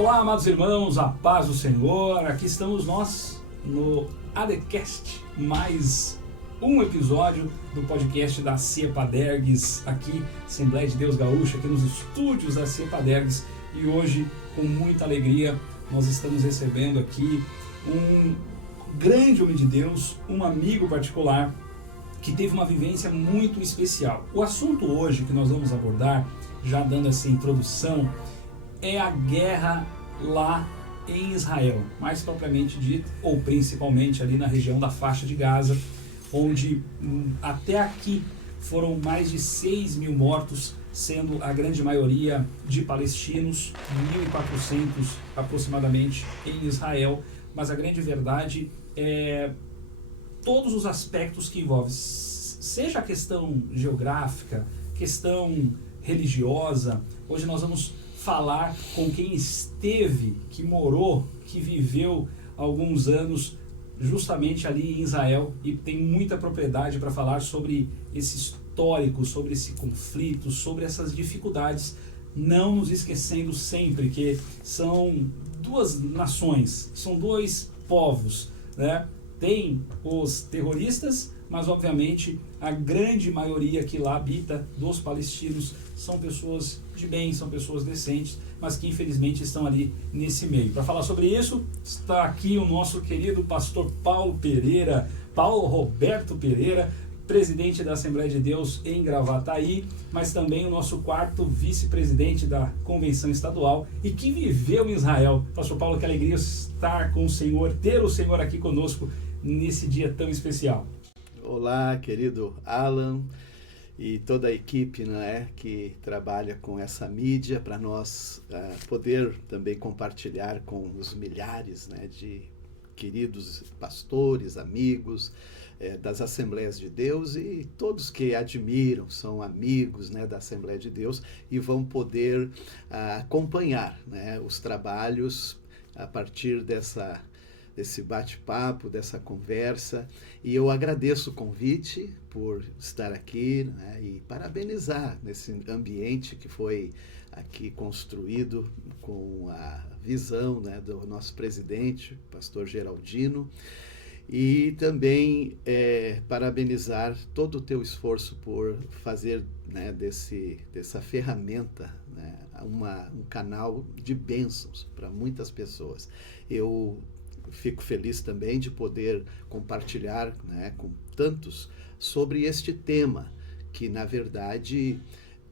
Olá, amados irmãos, a paz do Senhor. Aqui estamos nós no ADCast, mais um episódio do podcast da CEPADERGS, aqui, Assembleia de Deus Gaúcha, aqui nos estúdios da CEPADERGS. E hoje, com muita alegria, nós estamos recebendo aqui um grande homem de Deus, um amigo particular, que teve uma vivência muito especial. O assunto hoje que nós vamos abordar, já dando essa introdução, é a guerra lá em Israel, mais propriamente dito, ou principalmente ali na região da faixa de Gaza, onde até aqui foram mais de 6 mil mortos, sendo a grande maioria de palestinos, 1.400 aproximadamente em Israel, mas a grande verdade é todos os aspectos que envolvem, seja a questão geográfica, questão religiosa. Hoje nós vamos falar com quem esteve, que morou, que viveu alguns anos justamente ali em Israel e tem muita propriedade para falar sobre esse histórico, sobre esse conflito, sobre essas dificuldades, não nos esquecendo sempre que são duas nações, são dois povos, né? Tem os terroristas, mas obviamente a grande maioria que lá habita dos palestinos são pessoas de bem, são pessoas decentes, mas que infelizmente estão ali nesse meio. Para falar sobre isso, está aqui o nosso querido pastor Paulo Roberto Pereira, presidente da Assembleia de Deus em Gravataí, mas também o nosso quarto vice-presidente da Convenção Estadual e que viveu em Israel. Pastor Paulo, que alegria estar com o Senhor, ter o Senhor aqui conosco nesse dia tão especial. Olá, querido Alan e toda a equipe, que trabalha com essa mídia para nós poder também compartilhar com os milhares de queridos pastores, amigos das Assembleias de Deus e todos que admiram, são amigos da Assembleia de Deus e vão poder acompanhar os trabalhos a partir desse bate-papo, dessa conversa. E eu agradeço o convite por estar aqui e parabenizar nesse ambiente que foi aqui construído com a visão do nosso presidente, pastor Geraldino, e também parabenizar todo o teu esforço por fazer dessa ferramenta um canal de bênçãos para muitas pessoas. Eu fico feliz também de poder compartilhar com tantos sobre este tema, que na verdade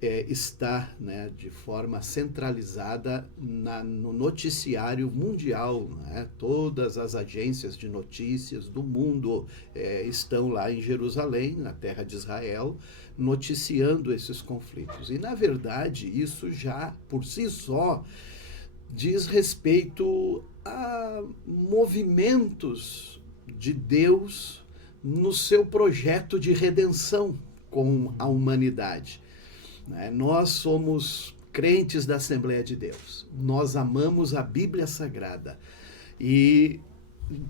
está de forma centralizada no noticiário mundial. Todas as agências de notícias do mundo estão lá em Jerusalém, na terra de Israel, noticiando esses conflitos. E na verdade isso já por si só diz respeito a movimentos de Deus no seu projeto de redenção com a humanidade. Nós somos crentes da Assembleia de Deus, nós amamos a Bíblia Sagrada e,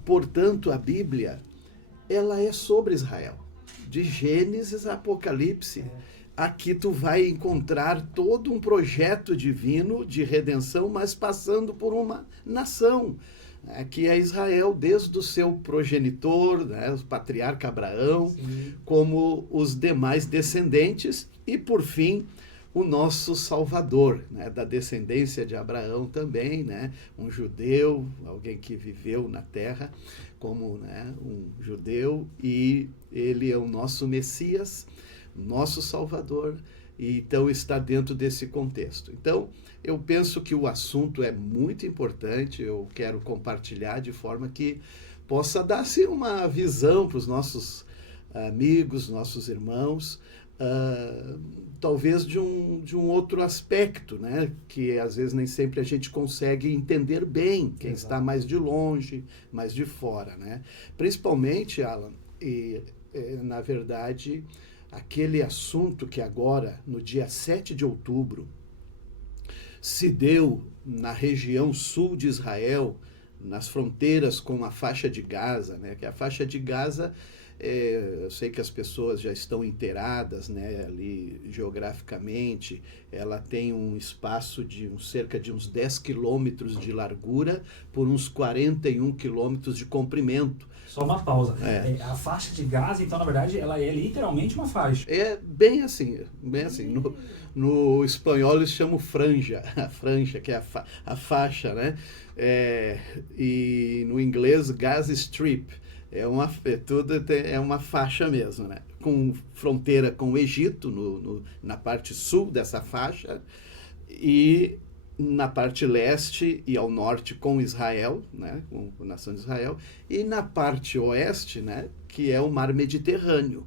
portanto, a Bíblia ela é sobre Israel, de Gênesis a Apocalipse. Aqui tu vai encontrar todo um projeto divino de redenção, mas passando por uma nação, que é Israel, desde o seu progenitor, o patriarca Abraão, sim, como os demais descendentes, e por fim o nosso Salvador, da descendência de Abraão também, um judeu, alguém que viveu na terra como um judeu, e ele é o nosso Messias, nosso Salvador, e então está dentro desse contexto. Então, eu penso que o assunto é muito importante, eu quero compartilhar de forma que possa dar-se uma visão para os nossos amigos, nossos irmãos, talvez de um outro aspecto, que às vezes nem sempre a gente consegue entender bem, quem Exato. Está mais de longe, mais de fora. Principalmente, Alan, na verdade, aquele assunto que agora, no dia 7 de outubro, se deu na região sul de Israel, nas fronteiras com a faixa de Gaza, que a faixa de Gaza Eu sei que as pessoas já estão inteiradas, né, ali geograficamente. Ela tem um espaço de cerca de uns 10 quilômetros de largura por uns 41 quilômetros de comprimento. Só uma pausa. A faixa de Gaza, então, na verdade, ela é literalmente uma faixa. É bem assim, bem assim. No espanhol eles chamam franja, a franja, que é a faixa, né? E no inglês, Gaza Strip. É uma faixa mesmo, né? Com fronteira com o Egito, na parte sul dessa faixa, e na parte leste e ao norte com Israel, né? Com a nação de Israel, e na parte oeste, né? Que é o mar Mediterrâneo.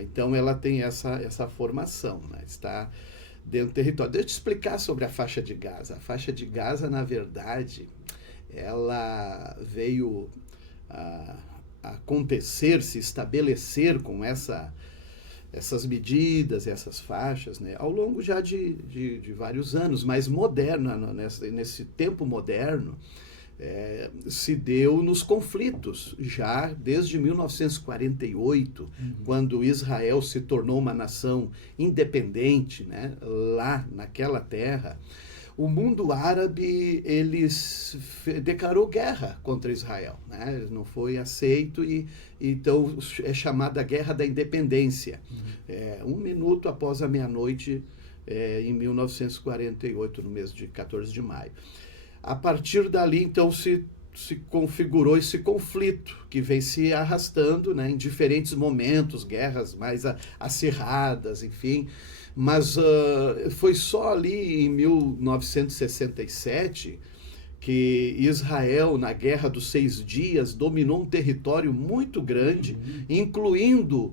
Então ela tem essa formação, né? Está dentro do território. Deixa eu te explicar sobre a faixa de Gaza. A faixa de Gaza, na verdade, ela veio a acontecer, se estabelecer com essas medidas, essas faixas, né, ao longo já de vários anos, mas moderna, nesse tempo moderno, se deu nos conflitos, já desde 1948, quando Israel se tornou uma nação independente, né, lá naquela terra. O mundo árabe declarou guerra contra Israel, né? Não foi aceito e então é chamada Guerra da Independência. 1 minuto após a meia-noite, em 1948, no mês de 14 de maio. A partir dali, então, se configurou esse conflito que vem se arrastando, né, em diferentes momentos, guerras mais acirradas, enfim. Mas foi só ali em 1967 que Israel, na Guerra dos 6 Dias, dominou um território muito grande, incluindo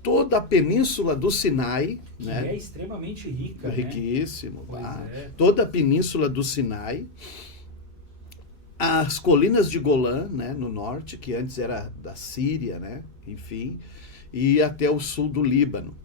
toda a península do Sinai. Que né? É extremamente rica. Riquíssimo. Né? Toda a península do Sinai, as colinas de Golã, né, no norte, que antes era da Síria, né, enfim, e até o sul do Líbano.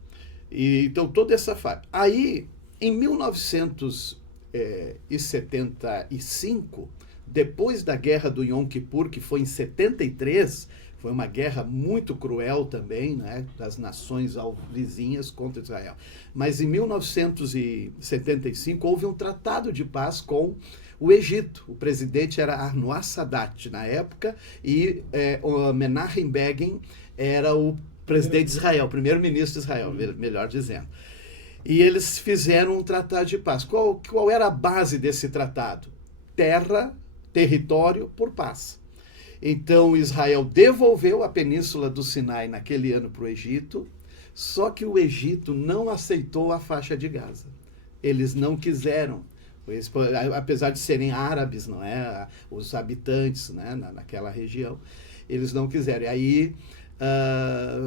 Então, toda essa faixa. Aí, em 1975, depois da Guerra do Yom Kippur, que foi em 73, foi uma guerra muito cruel também, né, das nações vizinhas contra Israel. Mas em 1975 houve um tratado de paz com o Egito. O presidente era Anwar Sadat na época e o Menachem Begin era o presidente de Israel, primeiro-ministro de Israel, melhor dizendo. E eles fizeram um tratado de paz. Qual era a base desse tratado? Terra, território por paz. Então Israel devolveu a península do Sinai naquele ano para o Egito, só que o Egito não aceitou a faixa de Gaza. Eles não quiseram, apesar de serem árabes, não é? Os habitantes, né, naquela região, eles não quiseram. E aí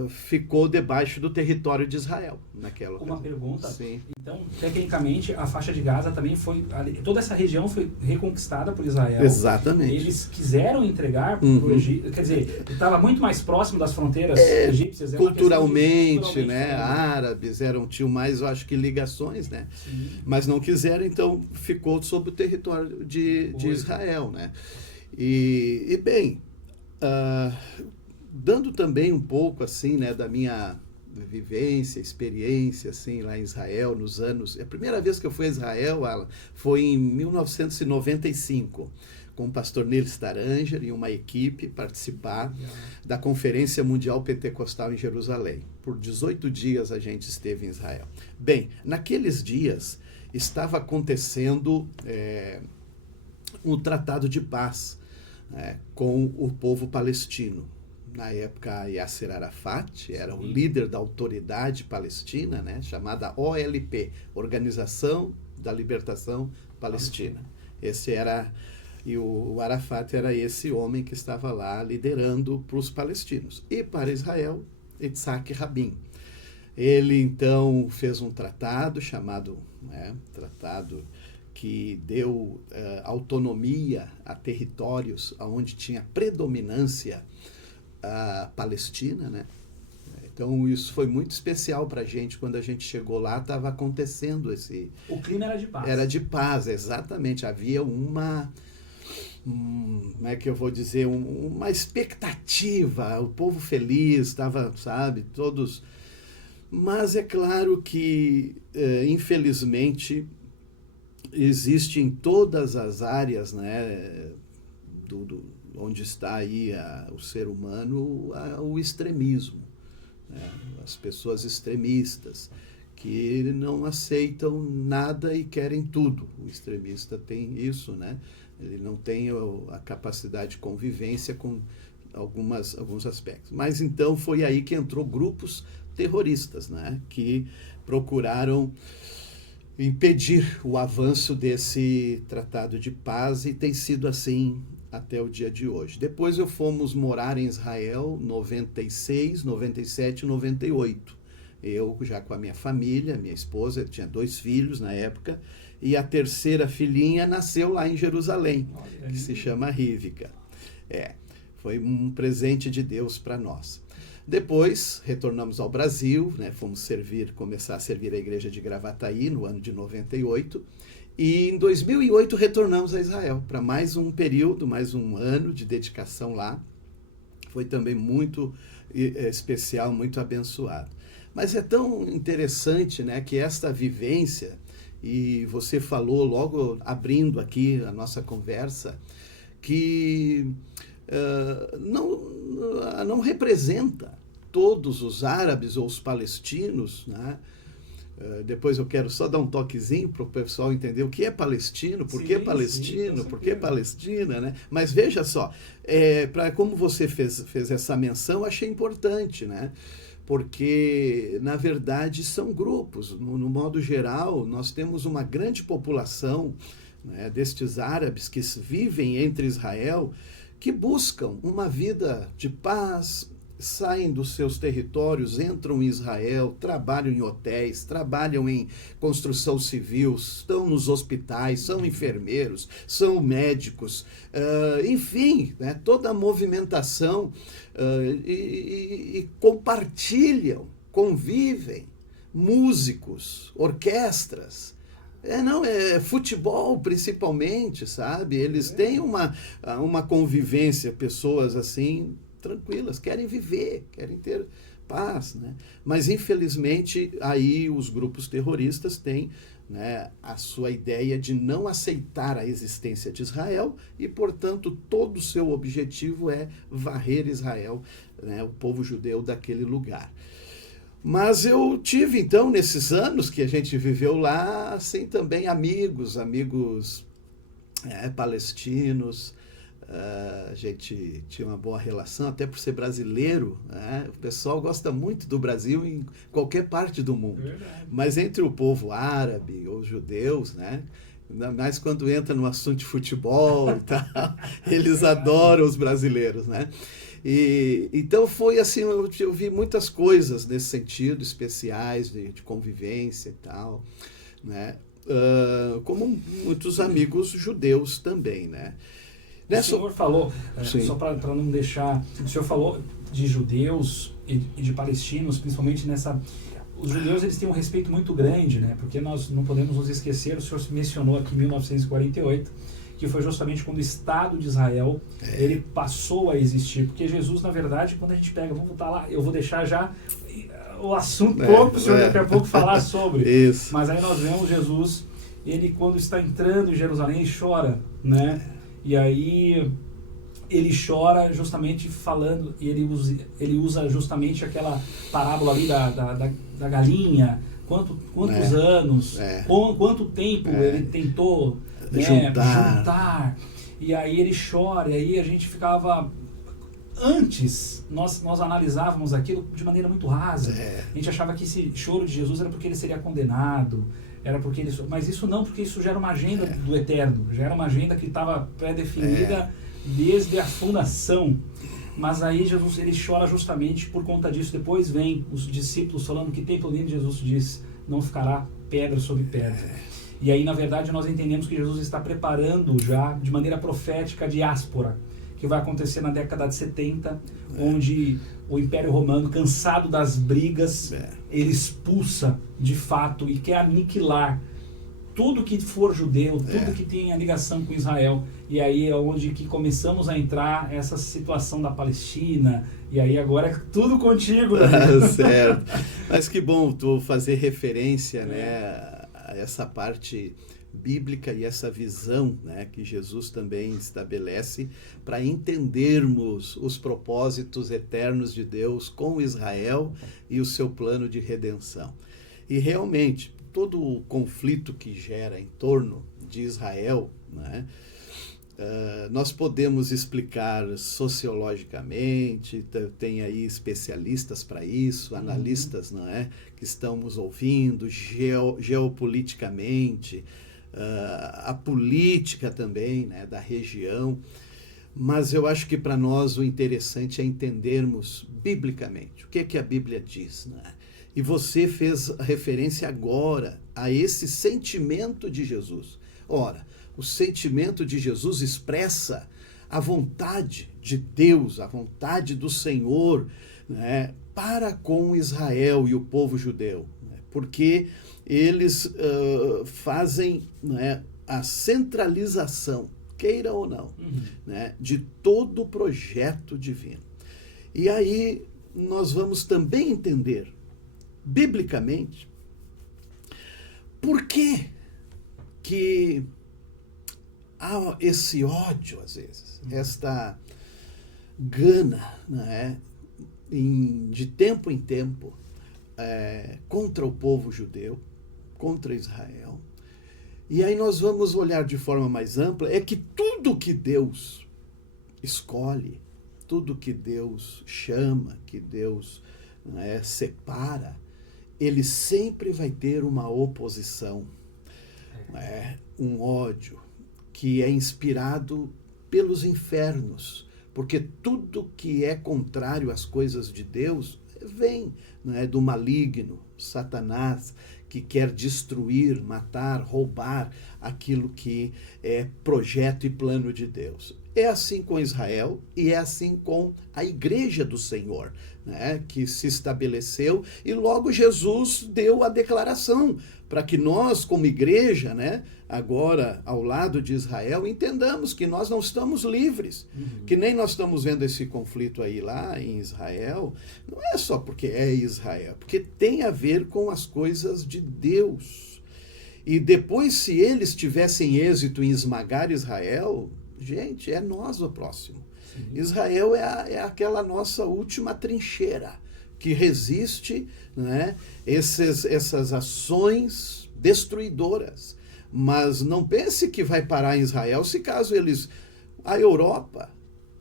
ficou debaixo do território de Israel naquela ocasião. Uma pergunta. Sim. Então, tecnicamente, a faixa de Gaza também foi... Toda essa região foi reconquistada por Israel. Exatamente. Eles quiseram entregar para o Egito. Quer dizer, estava muito mais próximo das fronteiras egípcias. Culturalmente, né? Árabes tinham mais, eu acho que, ligações, né? Sim. Mas não quiseram, então ficou sob o território de Israel, né? E bem... dando também um pouco assim, né, da minha vivência, experiência assim lá em Israel nos anos. A primeira vez que eu fui a Israel, Alan, foi em 1995, com o pastor Nils Staranger e uma equipe participar da Conferência Mundial Pentecostal em Jerusalém. Por 18 dias a gente esteve em Israel. Bem, naqueles dias estava acontecendo um tratado de paz com o povo palestino. Na época, Yasser Arafat era o líder da autoridade palestina, né, chamada OLP, Organização da Libertação Palestina. E o Arafat era esse homem que estava lá liderando para os palestinos. E para Israel, Yitzhak Rabin. Ele, então, fez um tratado chamado, tratado que deu autonomia a territórios onde tinha predominância Palestina, né? Então isso foi muito especial para a gente. Quando a gente chegou lá, estava acontecendo O clima era de paz. Era de paz, exatamente. Havia como é que eu vou dizer, uma expectativa, o povo feliz, estava, sabe, todos... Mas é claro que, infelizmente, existe em todas as áreas, né, onde está aí o ser humano, o extremismo, né, as pessoas extremistas, que não aceitam nada e querem tudo. O extremista tem isso, né? Ele não tem a capacidade de convivência com alguns aspectos. Mas então foi aí que entrou grupos terroristas, né? Que procuraram impedir o avanço desse tratado de paz, e tem sido assim até o dia de hoje. Depois fomos morar em Israel, 96, 97, 98. Eu já com a minha família, minha esposa, eu tinha 2 filhos na época, e a terceira filhinha nasceu lá em Jerusalém, que se chama Rivka. Foi um presente de Deus para nós. Depois retornamos ao Brasil, né, fomos começar a servir a igreja de Gravataí no ano de 98, e em 2008 retornamos a Israel para mais um período, mais um ano de dedicação lá. Foi também muito especial, muito abençoado. Mas é tão interessante, né, que esta vivência, e você falou logo abrindo aqui a nossa conversa, que não representa todos os árabes ou os palestinos, né? Depois eu quero só dar um toquezinho para o pessoal entender o que é palestino, por que palestino, por que Palestina, né? Mas veja só, como você fez essa menção, achei importante, né? Porque, na verdade, são grupos. No modo geral, nós temos uma grande população, né, destes árabes que vivem entre Israel, que buscam uma vida de paz, saem dos seus territórios, entram em Israel, trabalham em hotéis, trabalham em construção civil, estão nos hospitais, são enfermeiros, são médicos, enfim, né, toda a movimentação, e compartilham, convivem, músicos, orquestras, futebol principalmente, sabe? Eles têm uma convivência, pessoas assim, tranquilas, querem viver, querem ter paz, né? Mas infelizmente aí os grupos terroristas têm, né, a sua ideia de não aceitar a existência de Israel e, portanto, todo o seu objetivo é varrer Israel, né, o povo judeu daquele lugar. Mas eu tive, então, nesses anos que a gente viveu lá, assim, também amigos palestinos. A gente tinha uma boa relação, até por ser brasileiro, né? O pessoal gosta muito do Brasil em qualquer parte do mundo. Verdade. Mas entre o povo árabe ou judeus, né? Ainda mais quando entra no assunto de futebol e tal, eles adoram os brasileiros, né? Então foi assim, eu vi muitas coisas nesse sentido, especiais, de convivência e tal, né? Como muitos amigos judeus também, né? O senhor falou, só para não deixar, o senhor falou de judeus e de palestinos, principalmente nessa... Os judeus, eles têm um respeito muito grande, né? Porque nós não podemos nos esquecer, o senhor mencionou aqui 1948, que foi justamente quando o Estado de Israel ele passou a existir. Porque Jesus, na verdade, quando a gente pega, vamos voltar lá, eu vou deixar já o assunto todo para o senhor daqui a pouco falar sobre. Isso. Mas aí nós vemos Jesus, ele quando está entrando em Jerusalém, ele chora, né? E aí ele chora justamente falando, e ele usa justamente aquela parábola ali da galinha, quantos anos, quanto tempo ele tentou, né, juntar, e aí ele chora, e aí a gente ficava... Antes, nós analisávamos aquilo de maneira muito rasa. A gente achava que esse choro de Jesus era porque ele seria condenado, era porque ele... Mas isso não, porque isso gera uma agenda do eterno, gera uma agenda que estava pré-definida desde a fundação. Mas aí Jesus, ele chora justamente por conta disso. Depois vem os discípulos falando que templo lindo, Jesus diz, não ficará pedra sobre pedra. E aí, na verdade, nós entendemos que Jesus está preparando já, de maneira profética, a diáspora, que vai acontecer na década de 70, onde o Império Romano, cansado das brigas, ele expulsa, de fato, e quer aniquilar tudo que for judeu, tudo que tenha ligação com Israel. E aí é onde que começamos a entrar essa situação da Palestina. E aí agora é tudo contigo. Né? Certo. Mas que bom tu fazer referência, né, a essa parte bíblica e essa visão, né, que Jesus também estabelece para entendermos os propósitos eternos de Deus com Israel e o seu plano de redenção. E realmente, todo o conflito que gera em torno de Israel, né, nós podemos explicar sociologicamente, tem aí especialistas para isso, analistas, não é, que estamos ouvindo, geopoliticamente, a política também, né, da região. Mas eu acho que para nós o interessante é entendermos biblicamente o que a Bíblia diz, né? E você fez referência agora a esse sentimento de Jesus. Ora, o sentimento de Jesus expressa a vontade de Deus, a vontade do Senhor, né, para com Israel e o povo judeu. Né, porque eles fazem, né, a centralização, queira ou não, né, de todo o projeto divino. E aí nós vamos também entender biblicamente, por que há esse ódio, às vezes, esta gana, né, de tempo em tempo, contra o povo judeu, contra Israel. E aí nós vamos olhar de forma mais ampla, é que tudo que Deus escolhe, tudo que Deus chama, que Deus, né, separa, ele sempre vai ter uma oposição, um ódio que é inspirado pelos infernos, porque tudo que é contrário às coisas de Deus vem, né, do maligno, Satanás, que quer destruir, matar, roubar aquilo que é projeto e plano de Deus. É assim com Israel e é assim com a igreja do Senhor, né, que se estabeleceu, e logo Jesus deu a declaração para que nós, como igreja, né, agora ao lado de Israel, entendamos que nós não estamos livres, que nem nós estamos vendo esse conflito aí lá em Israel, não é só porque é Israel, porque tem a ver com as coisas de Deus. E depois, se eles tivessem êxito em esmagar Israel, gente, é nós o próximo. Sim. Israel é aquela nossa última trincheira que resiste, né, essas ações destruidoras. Mas não pense que vai parar em Israel se caso eles... A Europa,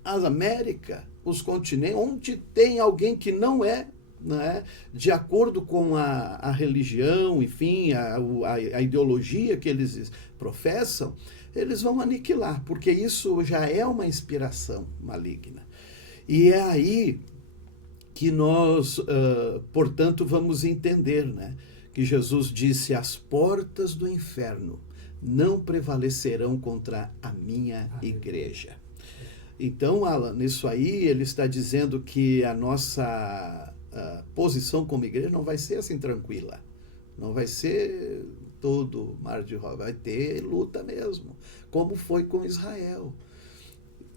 a América, os continentes, onde tem alguém que não é, né, de acordo com a religião, enfim, a ideologia que eles professam, eles vão aniquilar, porque isso já é uma inspiração maligna. E é aí que nós, portanto, vamos entender, né, que Jesus disse: as portas do inferno não prevalecerão contra a minha igreja. Então, Alan, nisso aí ele está dizendo que a nossa posição como igreja não vai ser assim tranquila, não vai ser todo mar de rosa, vai ter luta mesmo, como foi com Israel.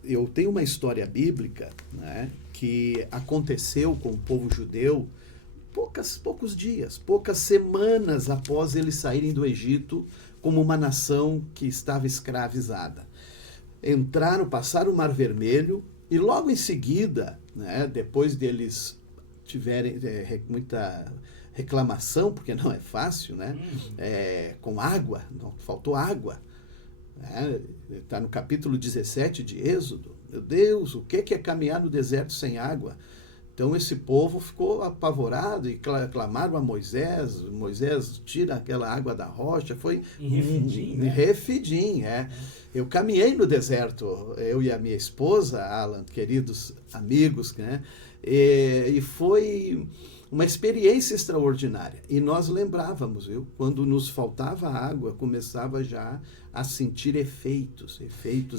Eu tenho uma história bíblica, né, que aconteceu com o povo judeu poucos dias, poucas semanas após eles saírem do Egito como uma nação que estava escravizada. Passaram o Mar Vermelho e logo em seguida, né, depois deles tiverem muita reclamação, porque não é fácil, né, com água, não, faltou água. Está no capítulo 17 de Êxodo. Meu Deus, o que é caminhar no deserto sem água? Então esse povo ficou apavorado e clamaram a Moisés. Moisés tira aquela água da rocha. Foi em Refidim, né? Refidim, Eu caminhei no deserto, eu e a minha esposa, Alan, queridos amigos, né? E foi uma experiência extraordinária. E nós lembrávamos, quando nos faltava água, começava já a sentir efeitos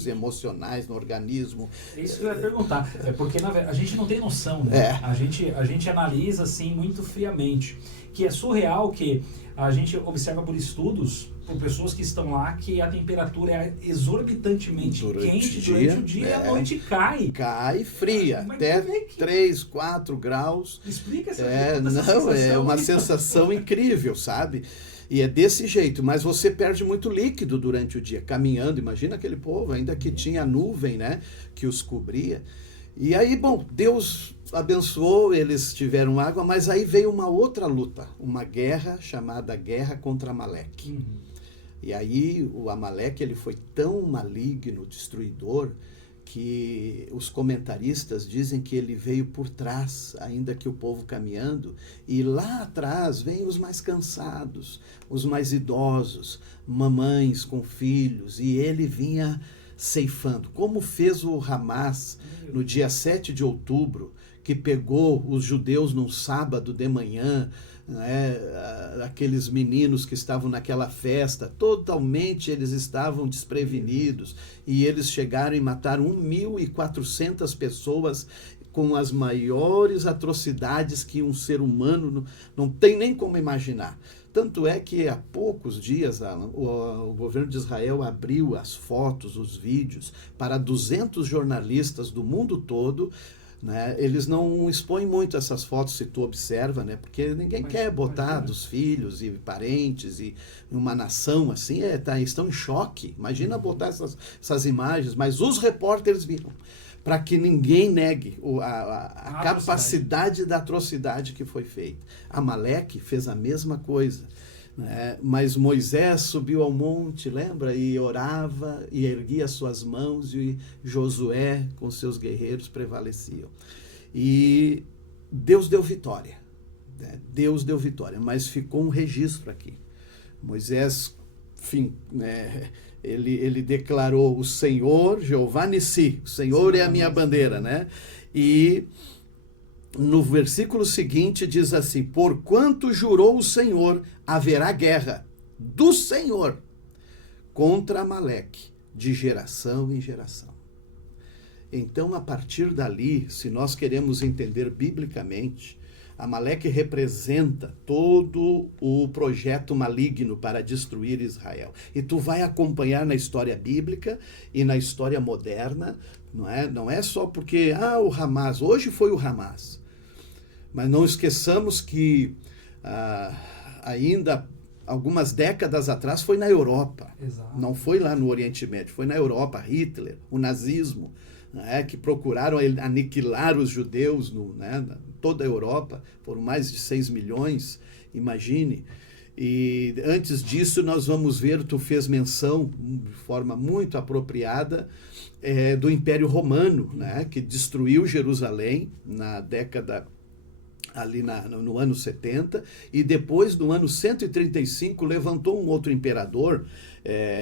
emocionais no organismo. Isso que eu ia perguntar, porque a gente não tem noção, né? A gente analisa assim muito friamente que é surreal, que a gente observa por estudos, por pessoas que estão lá, que a temperatura é exorbitantemente quente durante o dia e à noite cai. Cai fria, até 3, 4 graus. Explica essa sensação. É uma sensação incrível, sabe? E é desse jeito, mas você perde muito líquido durante o dia, caminhando. Imagina aquele povo, ainda que tinha nuvem, né, que os cobria. E aí, bom, Deus abençoou, eles tiveram água, mas aí veio uma outra luta, uma guerra chamada Guerra contra Amaleque. E aí o Amaleque, ele foi tão maligno, destruidor, que os comentaristas dizem que ele veio por trás, ainda que o povo caminhando, e lá atrás vêm os mais cansados, os mais idosos, mamães com filhos, e ele vinha ceifando, como fez o Hamas no dia 7 de outubro, que pegou os judeus num sábado de manhã, né, aqueles meninos que estavam naquela festa, totalmente eles estavam desprevenidos, e eles chegaram e mataram 1.400 pessoas com as maiores atrocidades que um ser humano não tem nem como imaginar. Tanto é que há poucos dias, Alan, o governo de Israel abriu as fotos, os vídeos, para 200 jornalistas do mundo todo, né? Eles não expõem muito essas fotos, se tu observa, né? Porque ninguém quer botar dos filhos e parentes e uma nação assim, estão em choque. Imagina botar essas imagens, mas os repórteres viram, para que ninguém negue a capacidade da atrocidade que foi feita. Amaleque fez a mesma coisa, né? Mas Moisés subiu ao monte, lembra? E orava e erguia suas mãos, e Josué com seus guerreiros prevaleciam. E Deus deu vitória, né? Deus deu vitória, mas ficou um registro aqui. Moisés, enfim, né? Ele declarou: o Senhor, Jeová Nissi, o Senhor é a minha bandeira, né? E no versículo seguinte diz assim: porquanto jurou o Senhor, haverá guerra do Senhor contra Amaleque, de geração em geração. Então, a partir dali, se nós queremos entender biblicamente, Amaleque representa todo o projeto maligno para destruir Israel. E tu vai acompanhar na história bíblica e na história moderna, não é só porque, o Hamas, hoje foi o Hamas. Mas não esqueçamos que ainda algumas décadas atrás foi na Europa. Exato. Não foi lá no Oriente Médio, foi na Europa. Hitler, o nazismo, né, que procuraram aniquilar os judeus toda a Europa, foram mais de 6 milhões, imagine. E antes disso nós vamos ver, tu fez menção de forma muito apropriada do Império Romano, né, que destruiu Jerusalém na década ali no ano 70, e depois, no ano 135, levantou um outro imperador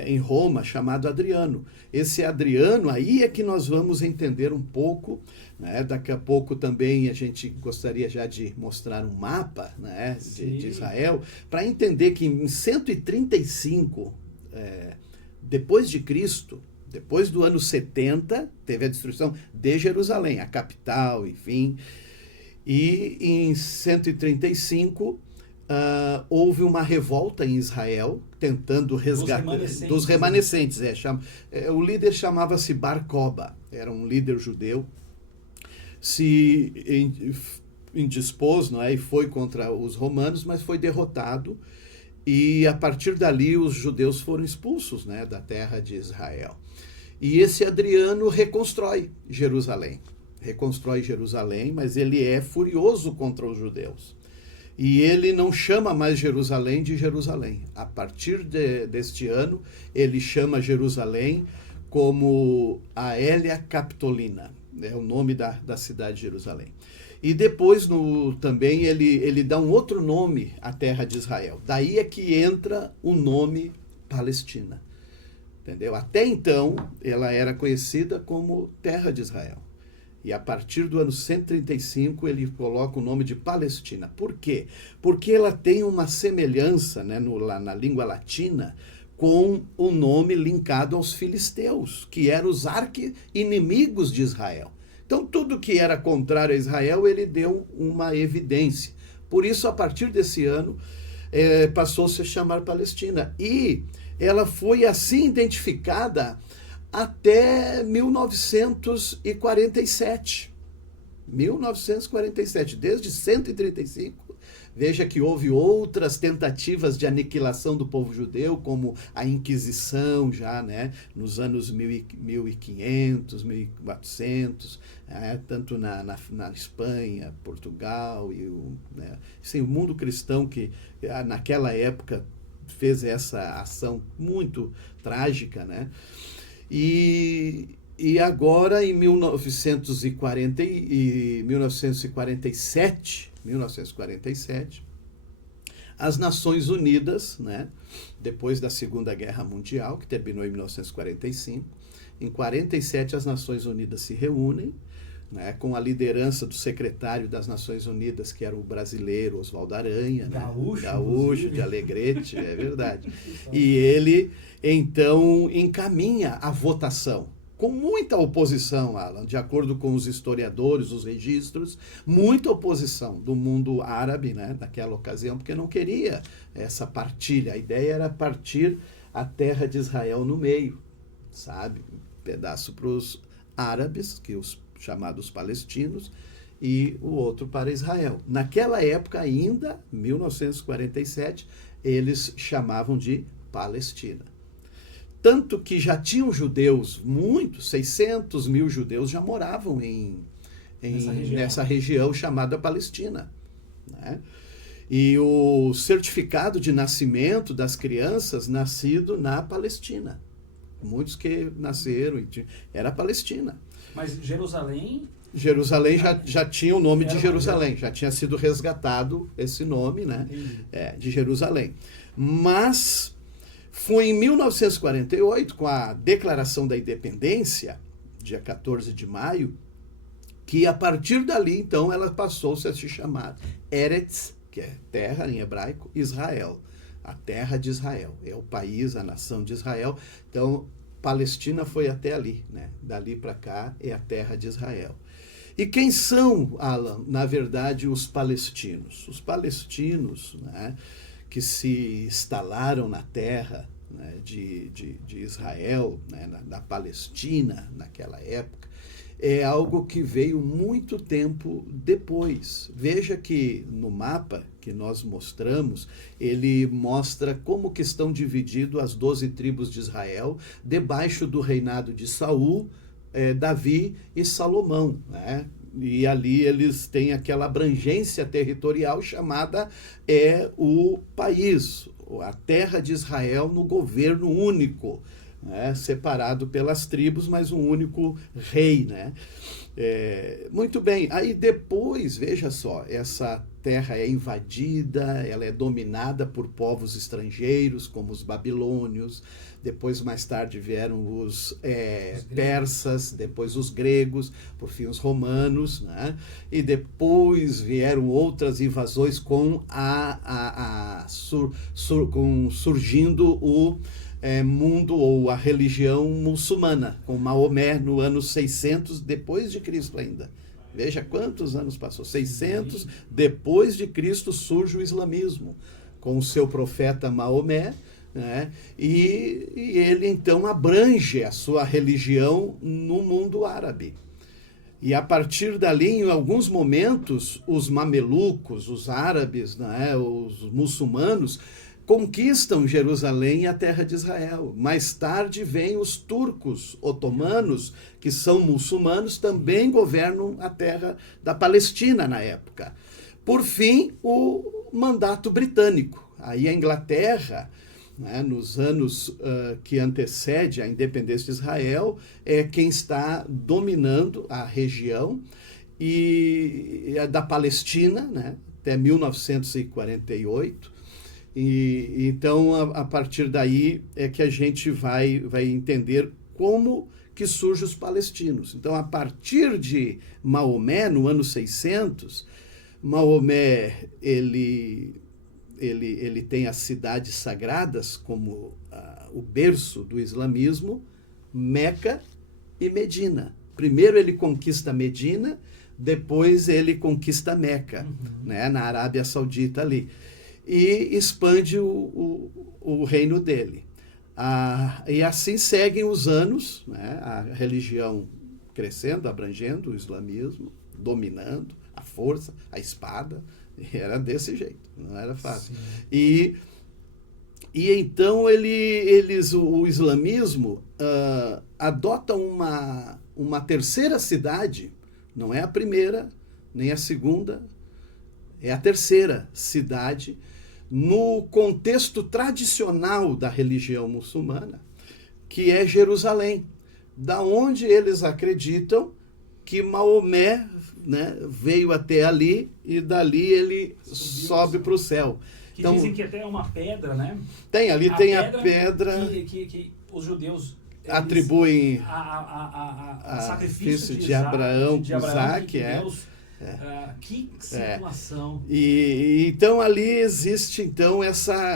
em Roma, chamado Adriano. Esse Adriano, aí é que nós vamos entender um pouco, né? Daqui a pouco também a gente gostaria já de mostrar um mapa, né, de Israel, para entender que em 135, depois de Cristo, depois do ano 70, teve a destruição de Jerusalém, a capital, enfim. E em 135 houve uma revolta em Israel, tentando resgatar dos remanescentes. O líder chamava-se Bar Koba, era um líder judeu, se indispôs, e foi contra os romanos, mas foi derrotado, e a partir dali os judeus foram expulsos, da terra de Israel. E esse Adriano reconstrói Jerusalém, mas ele é furioso contra os judeus. E ele não chama mais Jerusalém de Jerusalém. A partir deste ano, ele chama Jerusalém como Aelia Capitolina, é o nome da cidade de Jerusalém. E depois também ele dá um outro nome à terra de Israel. Daí é que entra o nome Palestina. Entendeu? Até então, ela era conhecida como Terra de Israel. E a partir do ano 135, ele coloca o nome de Palestina. Por quê? Porque ela tem uma semelhança, na língua latina, com o nome linkado aos filisteus, que eram os arqui-inimigos de Israel. Então, tudo que era contrário a Israel, ele deu uma evidência. Por isso, a partir desse ano, passou-se a chamar Palestina. E ela foi assim identificada até 1947. 1947, desde 135. Veja que houve outras tentativas de aniquilação do povo judeu, como a Inquisição, já, né, nos anos 1500, 1400, tanto na Espanha, Portugal, e o mundo cristão que naquela época fez essa ação muito trágica, né? E agora, em 1947, as Nações Unidas, né, depois da Segunda Guerra Mundial, que terminou em 1945, em 47 as Nações Unidas se reúnem, né, com a liderança do secretário das Nações Unidas, que era o brasileiro Oswaldo Aranha, gaúcho de Alegrete, é verdade. E ele, então, encaminha a votação, com muita oposição, Alan, de acordo com os historiadores, os registros, muita oposição do mundo árabe, né, naquela ocasião, porque não queria essa partilha. A ideia era partir a terra de Israel no meio, sabe? Um pedaço para os árabes, que os chamados palestinos, e o outro para Israel. Naquela época ainda, 1947, eles chamavam de Palestina. Tanto que já tinham judeus, muitos, 600 mil judeus já moravam nessa região chamada Palestina, né? E o certificado de nascimento das crianças nascido na Palestina. Muitos que nasceram, era Palestina. Mas Jerusalém já tinha o nome de Jerusalém, já tinha sido resgatado esse nome, né? De Jerusalém. Mas foi em 1948, com a Declaração da Independência, dia 14 de maio, que a partir dali, então, ela passou-se a se chamar Eretz, que é terra em hebraico, Israel. A terra de Israel. É o país, a nação de Israel. Então, Palestina foi até ali, né? Dali para cá é a terra de Israel. E quem são, Alan, na verdade, os palestinos? Os palestinos, né, que se instalaram na terra, né, de Israel, né, na Palestina, naquela época, é algo que veio muito tempo depois. Veja que no mapa que nós mostramos, ele mostra como que estão divididas as 12 tribos de Israel, debaixo do reinado de Saul, Davi e Salomão, né? E ali eles têm aquela abrangência territorial chamada o país, a terra de Israel no governo único, né? Separado pelas tribos, mas um único rei, né? Muito bem, aí depois, veja só, essa terra é invadida, ela é dominada por povos estrangeiros, como os babilônios, depois mais tarde vieram os persas, depois os gregos, por fim os romanos, né? E depois vieram outras invasões com surgindo o mundo ou a religião muçulmana, com Maomé no ano 600 depois de Cristo ainda. Veja quantos anos passou. 600 depois de Cristo surge o islamismo, com o seu profeta Maomé, né? E ele então abrange a sua religião no mundo árabe. E a partir dali, em alguns momentos, os mamelucos, os árabes, né, os muçulmanos, conquistam Jerusalém e a terra de Israel. Mais tarde vêm os turcos otomanos, que são muçulmanos, também governam a terra da Palestina na época. Por fim, o mandato britânico. Aí a Inglaterra, né, nos anos que antecede a independência de Israel, é quem está dominando a região da Palestina, né, até 1948. E então, a partir daí, é que a gente vai entender como que surgem os palestinos. Então, a partir de Maomé, no ano 600, Maomé, ele tem as cidades sagradas como o berço do islamismo, Meca e Medina. Primeiro ele conquista Medina, depois ele conquista Meca, né, na Arábia Saudita ali, e expande o reino dele. E assim seguem os anos, né, a religião crescendo, abrangendo, o islamismo, dominando, a força, a espada, era desse jeito, não era fácil. E então o islamismo adota uma terceira cidade, não é a primeira, nem a segunda, é a terceira cidade, no contexto tradicional da religião muçulmana, que é Jerusalém, da onde eles acreditam que Maomé, né, veio até ali e dali ele sobe para o céu. Que então, dizem que até é uma pedra, né? Tem a pedra que os judeus atribuem a sacrifício de Abraão, de Isaac, que situação. Então ali existe então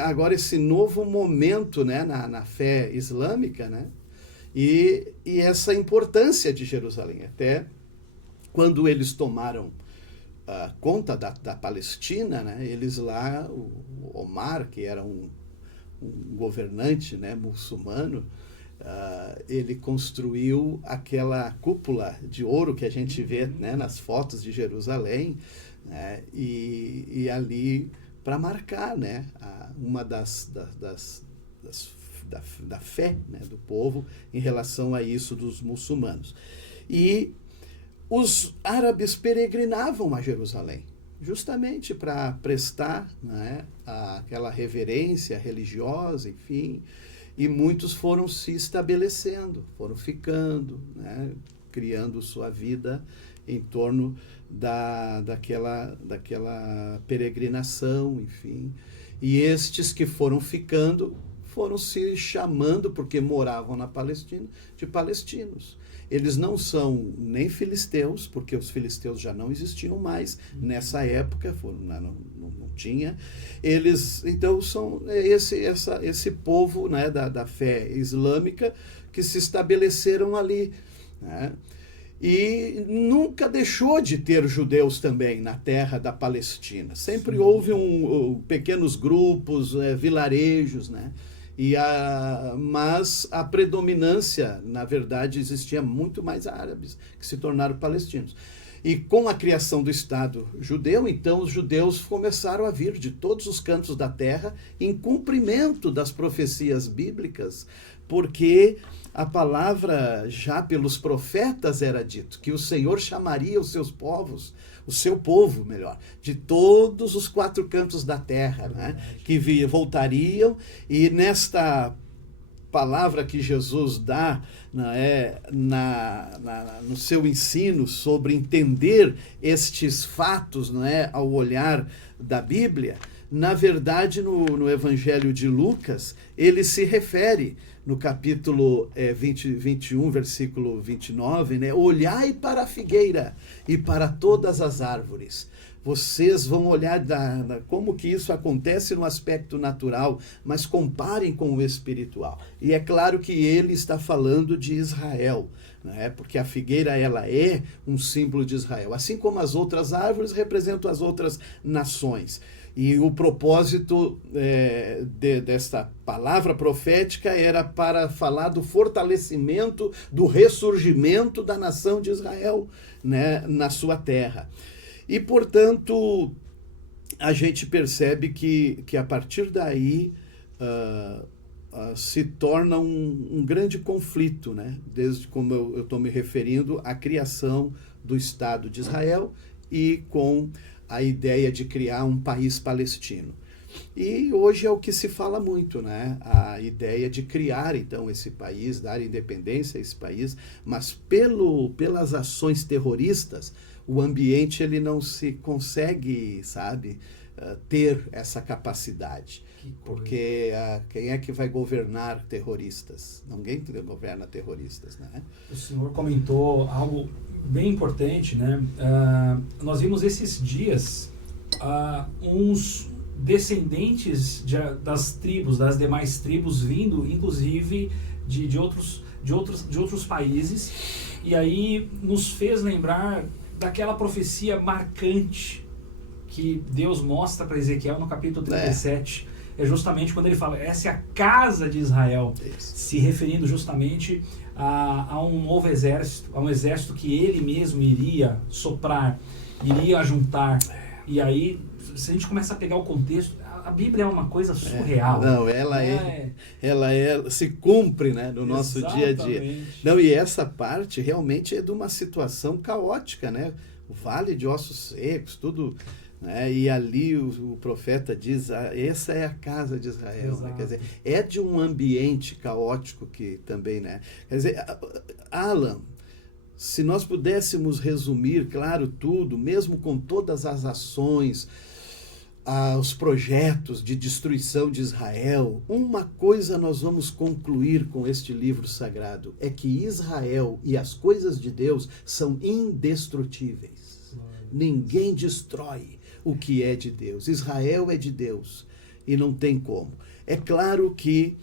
agora esse novo momento, né, na fé islâmica, né? E essa importância de Jerusalém, até quando eles tomaram conta da Palestina, né, eles lá, o Omar, que era um governante, né, muçulmano, ele construiu aquela cúpula de ouro que a gente vê, né, nas fotos de Jerusalém, né, e ali para marcar, né, uma da fé, né, do povo em relação a isso dos muçulmanos. E os árabes peregrinavam a Jerusalém, justamente para prestar, né, aquela reverência religiosa, enfim, e muitos foram se estabelecendo, foram ficando, né, criando sua vida em torno daquela peregrinação, enfim. E estes que foram ficando foram se chamando, porque moravam na Palestina, de palestinos. Eles não são nem filisteus, porque os filisteus já não existiam mais nessa época, não tinha. Eles, então, são esse povo, né, da fé islâmica que se estabeleceram ali, né? E nunca deixou de ter judeus também na terra da Palestina. Sempre houve pequenos grupos, vilarejos, né? Mas a predominância, na verdade, existia muito mais árabes que se tornaram palestinos. E com a criação do Estado judeu, então os judeus começaram a vir de todos os cantos da terra em cumprimento das profecias bíblicas, porque a palavra já pelos profetas era dito, que o Senhor chamaria os seus povos, o seu povo, melhor, de todos os 4 cantos da terra, né, que voltariam, e nesta palavra que Jesus dá, né, no seu ensino sobre entender estes fatos, né, ao olhar da Bíblia, na verdade, no Evangelho de Lucas, ele se refere, no capítulo 21, versículo 29, né, olhai para a figueira e para todas as árvores. Vocês vão olhar como que isso acontece no aspecto natural, mas comparem com o espiritual. E é claro que ele está falando de Israel, né? Porque a figueira ela é um símbolo de Israel, assim como as outras árvores representam as outras nações. E o propósito desta palavra profética era para falar do fortalecimento, do ressurgimento da nação de Israel, né, na sua terra. E, portanto, a gente percebe que a partir daí se torna um grande conflito, né? Desde como eu estou me referindo à criação do Estado de Israel e com a ideia de criar um país palestino. E hoje é o que se fala muito, né? A ideia de criar, então, esse país, dar independência a esse país, mas pelas ações terroristas, o ambiente ele não se consegue, sabe, ter essa capacidade. Porque quem é que vai governar terroristas? Ninguém governa terroristas, né? O senhor comentou algo bem importante, né? Nós vimos esses dias uns descendentes das tribos, das demais tribos, vindo, inclusive, de outros países, e aí nos fez lembrar daquela profecia marcante que Deus mostra para Ezequiel no capítulo 37. É justamente quando ele fala, essa é a casa de Israel, se referindo justamente a um novo exército, a um exército que ele mesmo iria soprar, iria juntar. E aí, se a gente começa a pegar o contexto, a Bíblia é uma coisa surreal. Não, ela se cumpre, né, no nosso dia a dia. Não, e essa parte realmente é de uma situação caótica, né? O vale de ossos secos, tudo, né? E ali o profeta diz, essa é a casa de Israel, né? Quer dizer, é de um ambiente caótico que também, né? Quer dizer, Alan, se nós pudéssemos resumir, claro, tudo, mesmo com todas as ações, os projetos de destruição de Israel, uma coisa nós vamos concluir com este livro sagrado, é que Israel e as coisas de Deus são indestrutíveis. Ninguém destrói o que é de Deus. Israel é de Deus e não tem como. É claro que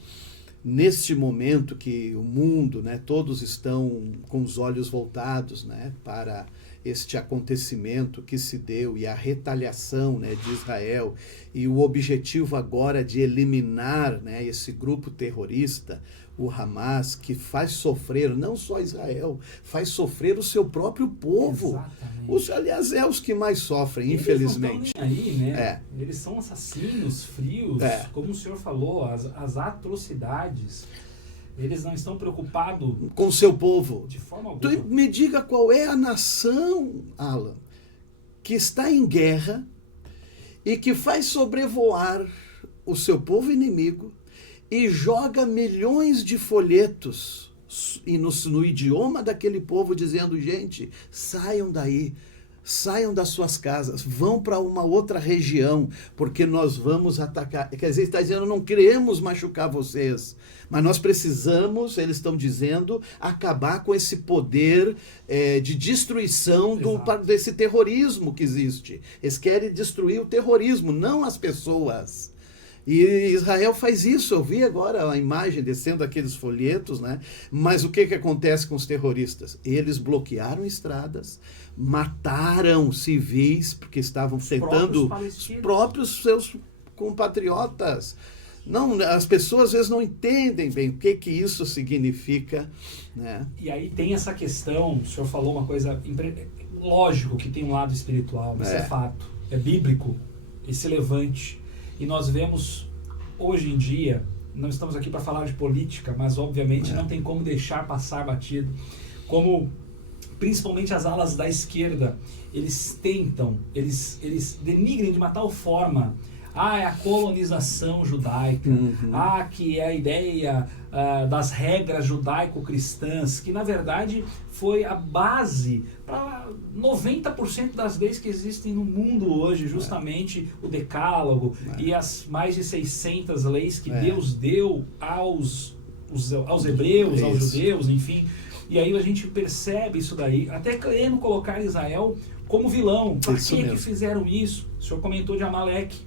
neste momento que o mundo, né, todos estão com os olhos voltados, né, para este acontecimento que se deu e a retaliação, né, de Israel e o objetivo agora de eliminar, né, esse grupo terrorista, o Hamas, que faz sofrer não só Israel, faz sofrer o seu próprio povo. Aliás, é os que mais sofrem, eles infelizmente. Não estão nem aí, né? Eles são assassinos frios, como o senhor falou, as atrocidades. Eles não estão preocupados com o seu povo. De forma alguma. Então, me diga qual é a nação, Alan, que está em guerra e que faz sobrevoar o seu povo inimigo e joga milhões de folhetos no idioma daquele povo dizendo, gente, saiam daí, saiam das suas casas, vão para uma outra região, porque nós vamos atacar. Quer dizer, está dizendo, não queremos machucar vocês, mas nós precisamos, eles estão dizendo, acabar com esse poder de destruição desse terrorismo que existe. Eles querem destruir o terrorismo, não as pessoas. E Israel faz isso, eu vi agora a imagem descendo aqueles folhetos, né? Mas o que acontece com os terroristas? Eles bloquearam estradas, mataram civis, porque estavam tentando os próprios seus compatriotas. Não, as pessoas às vezes não entendem bem o que isso significa, né? E aí tem essa questão, o senhor falou uma coisa, lógico que tem um lado espiritual, isso é fato, é bíblico, esse levante. E nós vemos, hoje em dia, não estamos aqui para falar de política, mas obviamente não tem como deixar passar batido, como principalmente as alas da esquerda, eles tentam, eles denigrem de uma tal forma, é a colonização judaica, que é a ideia das regras judaico-cristãs, que na verdade foi a base para 90% das leis que existem no mundo hoje, justamente o Decálogo e as mais de 600 leis que Deus deu aos hebreus, aos judeus, enfim. E aí a gente percebe isso daí, até querendo colocar Israel como vilão. Para que fizeram isso? O senhor comentou de Amaleque.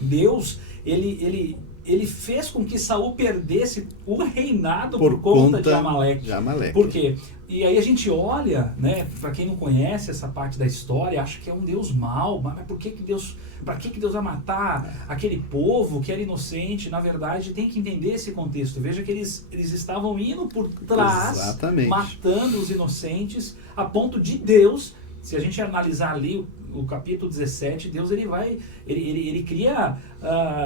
Deus, ele fez com que Saul perdesse o reinado por conta de Amaleque. Por quê? E aí a gente olha, né, para quem não conhece essa parte da história, acha que é um Deus mau, mas para que Deus vai matar aquele povo que era inocente? Na verdade, tem que entender esse contexto. Veja que eles estavam indo por trás, matando os inocentes, a ponto de Deus, se a gente analisar ali o capítulo 17, Deus ele cria,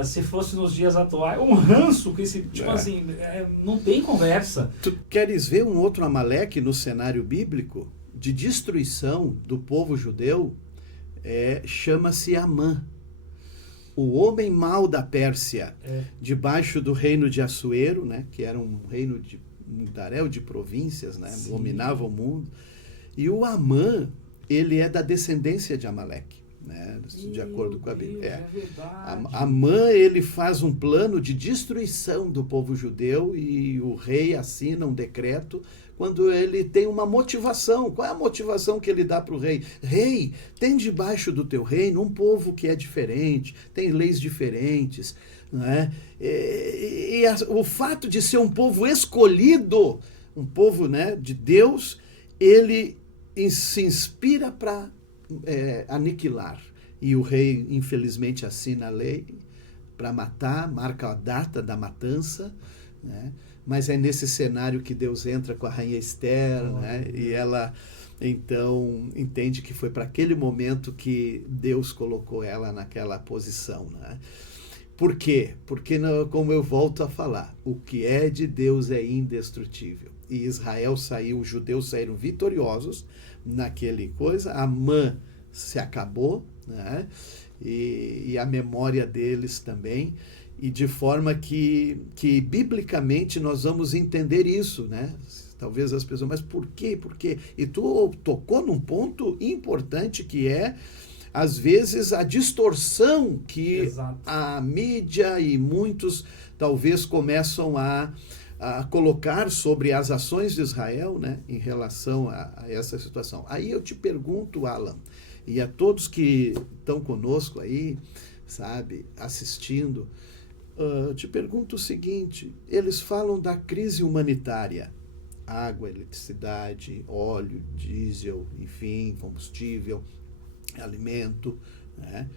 se fosse nos dias atuais, um ranço com esse, tipo assim, não tem conversa. Tu queres ver um outro Amaleque no cenário bíblico de destruição do povo judeu? Chama-se Amã, o homem mau da Pérsia, debaixo do reino de Assuero, né, que era um reino de mundaréu de províncias, né, dominava o mundo. E o Amã, ele é da descendência de Amaleque, né? De acordo com a Bíblia. Amã, ele faz um plano de destruição do povo judeu e o rei assina um decreto quando ele tem uma motivação. Qual é a motivação que ele dá para o rei? Rei, tem debaixo do teu reino um povo que é diferente, tem leis diferentes, né? O fato de ser um povo escolhido, um povo, né, de Deus, ele se inspira para aniquilar. E o rei, infelizmente, assina a lei para matar, marca a data da matança, né? Mas é nesse cenário que Deus entra com a rainha Esther, né? E ela, então, entende que foi para aquele momento que Deus colocou ela naquela posição, né? Por quê? Porque, como eu volto a falar, o que é de Deus é indestrutível. E Israel saiu, os judeus saíram vitoriosos naquele coisa, Amã se acabou, né? E a memória deles também, e de forma que biblicamente nós vamos entender isso, né? Talvez as pessoas, mas por quê? Por quê? E tu tocou num ponto importante que é, às vezes, a distorção que Exato. a mídia e muitos talvez começam a colocar sobre as ações de Israel, né, em relação a essa situação. Aí eu te pergunto, Alan, e a todos que estão conosco aí, sabe, assistindo, eu te pergunto o seguinte: eles falam da crise humanitária, água, eletricidade, óleo, diesel, enfim, combustível, alimento, né?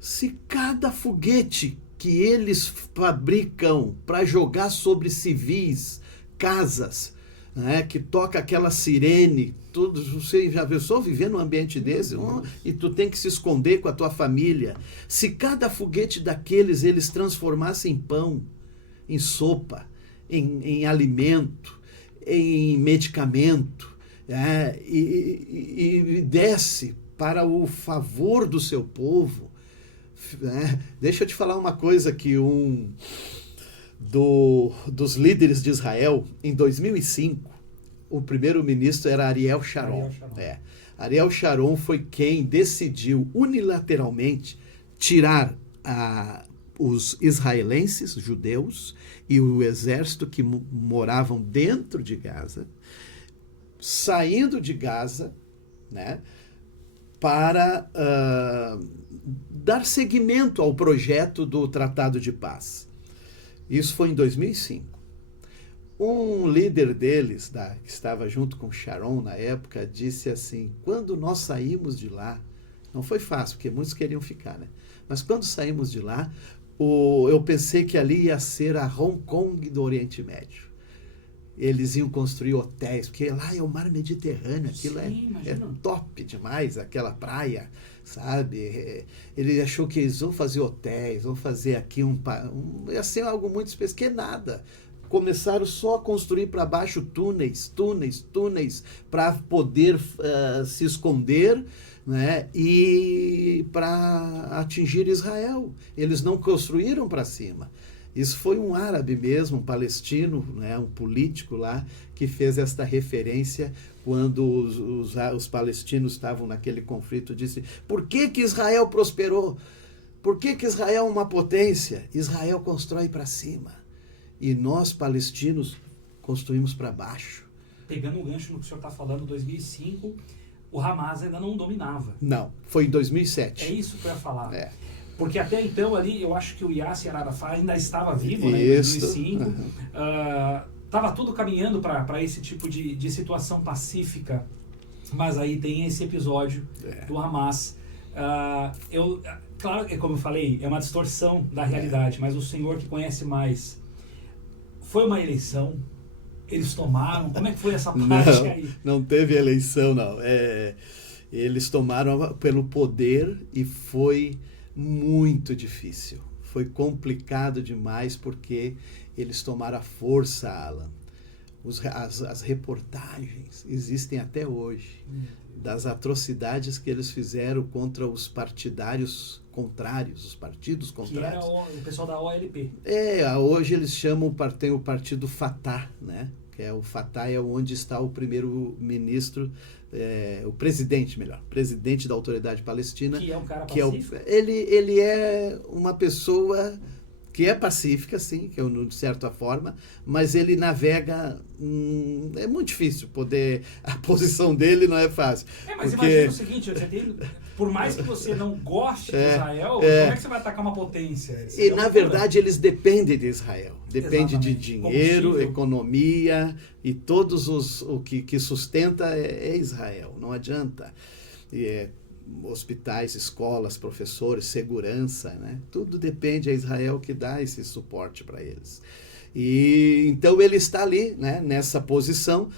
Se cada foguete que eles fabricam para jogar sobre civis, casas, né, que toca aquela sirene, tudo, você já pensou viver num ambiente desse? E tu tem que se esconder com a tua família. Se cada foguete daqueles eles transformassem em pão, em sopa, em alimento, em medicamento, e desse para o favor do seu povo, né? Deixa eu te falar uma coisa que dos líderes de Israel, em 2005, o primeiro-ministro era Ariel Sharon. Ariel Sharon foi quem decidiu unilateralmente tirar os israelenses, judeus, e o exército que moravam dentro de Gaza, saindo de Gaza, né, para dar seguimento ao projeto do Tratado de Paz. Isso foi em 2005. Um líder deles, que estava junto com Sharon na época, disse assim: quando nós saímos de lá, não foi fácil, porque muitos queriam ficar, né? Mas quando saímos de lá, eu pensei que ali ia ser a Hong Kong do Oriente Médio. Eles iam construir hotéis, porque lá é o mar Mediterrâneo, aquilo é top demais, aquela praia, sabe? Ele achou que eles vão fazer hotéis, vão fazer aqui ia ser algo muito especial, que nada. Começaram só a construir para baixo túneis, para poder se esconder, né? E para atingir Israel. Eles não construíram para cima. Isso foi um árabe mesmo, um palestino, né, um político lá, que fez esta referência quando os palestinos estavam naquele conflito. Disse: por que Israel prosperou? Por que Israel é uma potência? Israel constrói para cima. E nós, palestinos, construímos para baixo. Pegando um gancho no que o senhor está falando, 2005, o Hamas ainda não dominava. Não, foi em 2007. É isso que eu ia falar. Porque até então ali, eu acho que o Yasser Arafat ainda estava vivo, né, em 2005. Estava tudo caminhando para esse tipo de situação pacífica. Mas aí tem esse episódio do Hamas. Claro, como eu falei, é uma distorção da realidade, mas o senhor que conhece mais, foi uma eleição? Eles tomaram? Como é que foi essa parte aí? Não teve eleição, não. Eles tomaram pelo poder e foi muito difícil. Foi complicado demais porque eles tomaram a força, Alan. As reportagens existem até hoje das atrocidades que eles fizeram contra os partidários contrários, os partidos contrários. Que era o pessoal da OLP. Hoje eles chamam, tem o partido Fatah, né? Que o Fatah é onde está o primeiro-ministro, o presidente da Autoridade Palestina. Que é um cara pacífico. Ele é uma pessoa que é pacífica, sim, que de certa forma, mas ele navega, é muito difícil poder, a posição dele não é fácil. Mas porque... imagina o seguinte, por mais que você não goste de Israel, como é que você vai atacar uma potência? E na verdade eles dependem de Israel, depende de dinheiro, economia, e todos o que sustenta é Israel, não adianta. Hospitais, escolas, professores, segurança, né? Tudo depende, é Israel que dá esse suporte para eles. E então ele está ali, né, nessa posição,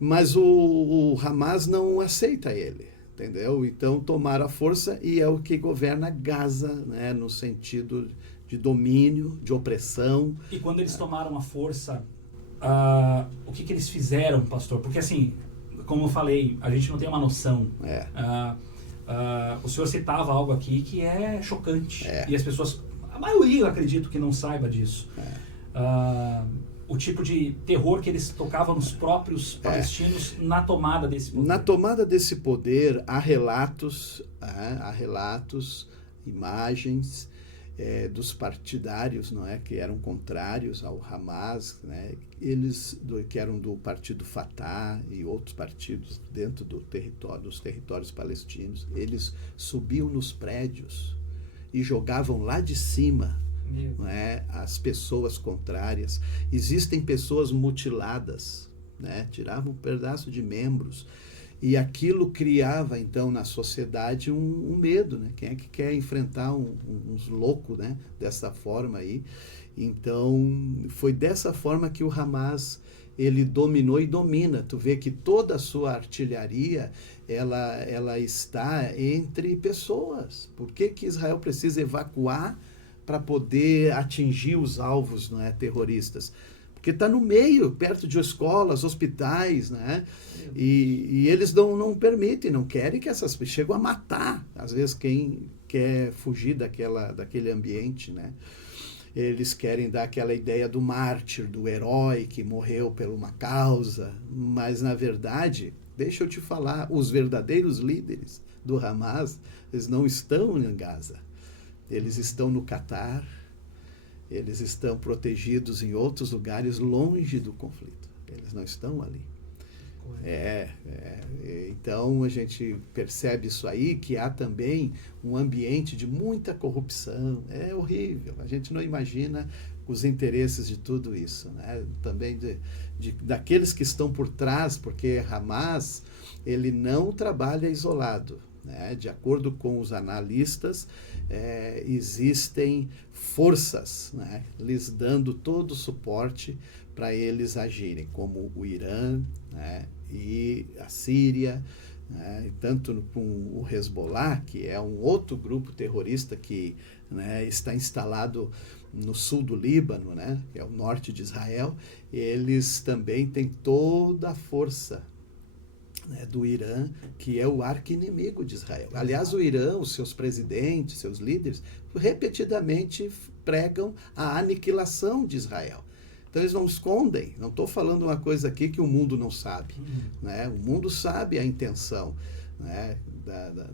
mas o Hamas não aceita ele, entendeu? Então tomaram a força e é o que governa Gaza, né, no sentido de domínio, de opressão. E quando eles tomaram a força, o que eles fizeram, pastor? Porque assim, como eu falei, a gente não tem uma noção. O senhor citava algo aqui que é chocante. E as pessoas, a maioria eu acredito que não saiba disso. O tipo de terror que eles tocavam nos próprios palestinos na tomada desse poder. Na tomada desse poder há relatos, imagens dos partidários, não é, que eram contrários ao Hamas, né, eles que eram do partido Fatah e outros partidos dentro dos territórios palestinos, eles subiam nos prédios e jogavam lá de cima, não é, as pessoas contrárias. Existem pessoas mutiladas, né, tiravam um pedaço de membros. E aquilo criava, então, na sociedade um medo, né? Quem é que quer enfrentar uns loucos, né? Dessa forma aí. Então, foi dessa forma que o Hamas, ele dominou e domina. Tu vê que toda a sua artilharia, ela está entre pessoas. Por que Israel precisa evacuar para poder atingir os alvos, não é, terroristas? Porque está no meio, perto de escolas, hospitais, né? E eles não permitem, não querem que essas pessoas chegam a matar, às vezes, quem quer fugir daquele ambiente, né? Eles querem dar aquela ideia do mártir, do herói que morreu por uma causa, mas, na verdade, deixa eu te falar, os verdadeiros líderes do Hamas, eles não estão em Gaza, eles estão no Catar. Eles estão protegidos em outros lugares longe do conflito. Eles não estão ali. Então a gente percebe isso aí, que há também um ambiente de muita corrupção. É horrível. A gente não imagina os interesses de tudo isso, né? Também daqueles que estão por trás, porque Hamas, ele não trabalha isolado. Né? De acordo com os analistas, existem forças, né, lhes dando todo o suporte para eles agirem, como o Irã, né, e a Síria, né, tanto com o Hezbollah, que é um outro grupo terrorista que, né, está instalado no sul do Líbano, né, que é o norte de Israel. Eles também têm toda a força, né, do Irã, que é o arqui-inimigo de Israel. Aliás, o Irã, os seus presidentes, seus líderes, repetidamente pregam a aniquilação de Israel. Então eles não escondem, não estou falando uma coisa aqui que o mundo não sabe. Né? O mundo sabe a intenção, né,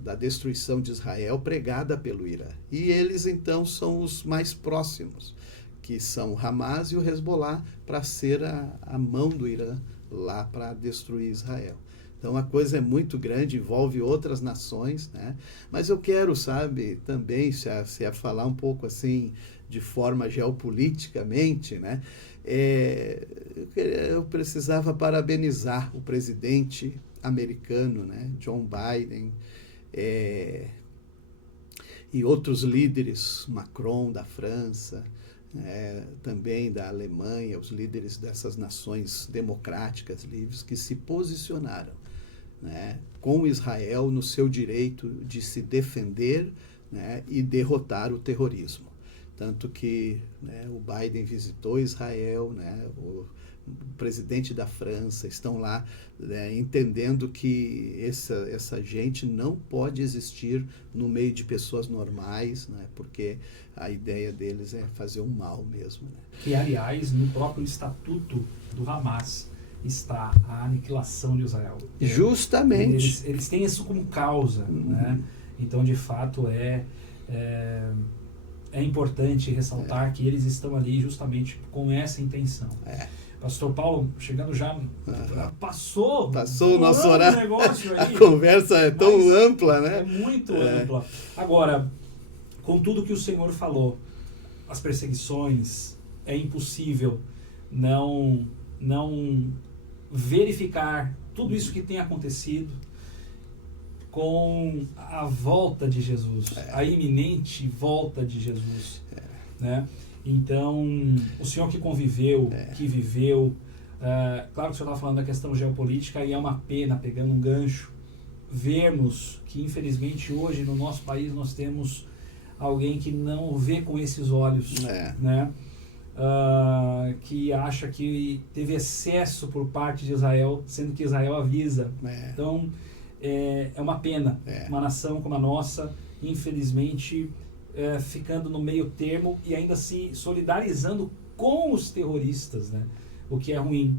da destruição de Israel pregada pelo Irã. E eles então são os mais próximos, que são o Hamas e o Hezbollah, para ser a mão do Irã lá para destruir Israel. Então a coisa é muito grande, envolve outras nações, né? Mas eu quero, sabe, também, se a falar um pouco assim, de forma geopoliticamente, né? Eu precisava parabenizar o presidente americano, né? John Biden, e outros líderes, Macron da França, também da Alemanha, os líderes dessas nações democráticas livres que se posicionaram, né, com Israel no seu direito de se defender, né, e derrotar o terrorismo. Tanto que, né, o Biden visitou Israel, né, o presidente da França, estão lá, né, entendendo que essa gente não pode existir no meio de pessoas normais, né, porque a ideia deles é fazer um mal mesmo. Né. Que, aliás, no próprio estatuto do Hamas está a aniquilação de Israel. Justamente. Eles têm isso como causa, né? Então, de fato, é importante ressaltar que eles estão ali justamente com essa intenção. Pastor Paulo, chegando já, passou o nosso horário. Negócio aí, a conversa é tão ampla, né? É muito ampla. Agora, com tudo que o Senhor falou, as perseguições, é impossível não verificar tudo isso que tem acontecido com a volta de Jesus, a iminente volta de Jesus, né? Então, o senhor que conviveu, que viveu, claro que o senhor estava falando da questão geopolítica e é uma pena, pegando um gancho, vermos que infelizmente hoje no nosso país nós temos alguém que não vê com esses olhos, né? Que acha que teve excesso por parte de Israel, sendo que Israel avisa. Então, é uma pena, uma nação como a nossa, infelizmente, ficando no meio termo e ainda se solidarizando com os terroristas, né? O que é ruim.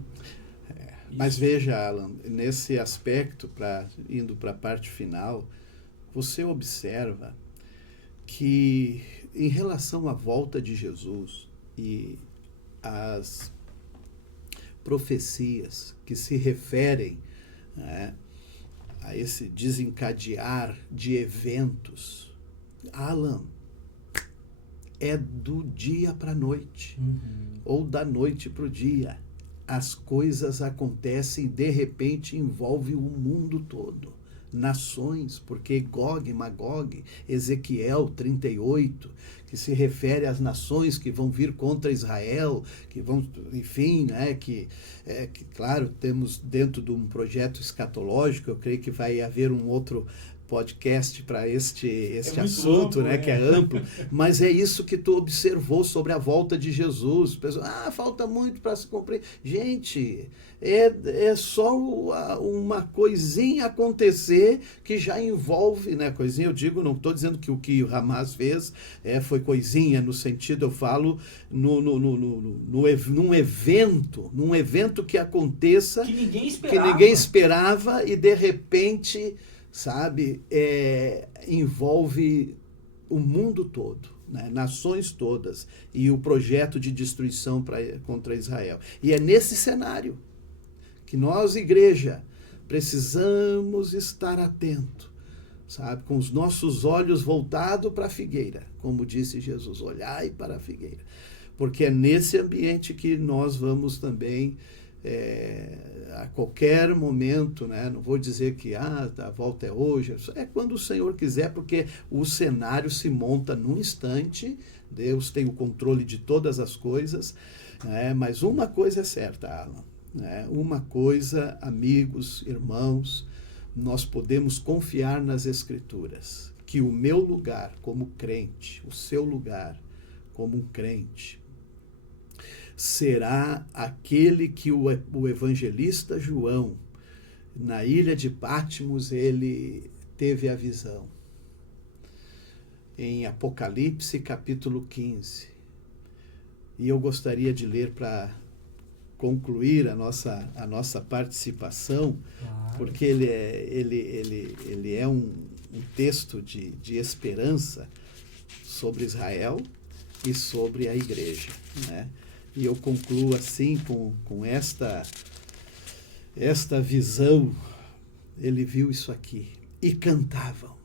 Mas veja, Alan, nesse aspecto, indo para a parte final, você observa que em relação à volta de Jesus e as profecias que se referem, né, a esse desencadear de eventos, Alan, é do dia para a noite, ou da noite para o dia. As coisas acontecem, de repente envolve o mundo todo. Nações, porque Gog e Magog, Ezequiel 38, que se refere às nações que vão vir contra Israel, que vão, enfim, né, que claro, temos dentro de um projeto escatológico, eu creio que vai haver um outro podcast para este assunto, amplo, né, que é amplo, mas é isso que tu observou sobre a volta de Jesus. Pessoal, falta muito para se cumprir. Gente, é só uma coisinha acontecer que já envolve, né, coisinha, eu digo, não estou dizendo que o que o Hamas fez foi coisinha, no sentido, eu falo num evento que aconteça, que ninguém esperava e de repente, sabe, envolve o mundo todo, né? Nações todas, e o projeto de destruição contra Israel. E é nesse cenário que nós, igreja, precisamos estar atento, sabe, com os nossos olhos voltados para a figueira, como disse Jesus, olhai para a figueira, porque é nesse ambiente que nós vamos também a qualquer momento, né? Não vou dizer que a volta é hoje, é quando o Senhor quiser, porque o cenário se monta num instante, Deus tem o controle de todas as coisas, né? Mas uma coisa é certa, Alan, né? Uma coisa, amigos, irmãos, nós podemos confiar nas Escrituras, que o meu lugar como crente, o seu lugar como um crente, será aquele que o evangelista João, na ilha de Patmos, ele teve a visão. Em Apocalipse, capítulo 15. E eu gostaria de ler para concluir a nossa participação, claro, porque ele é um texto de esperança sobre Israel e sobre a igreja, né? E eu concluo assim com esta visão. Ele viu isso aqui. E cantavam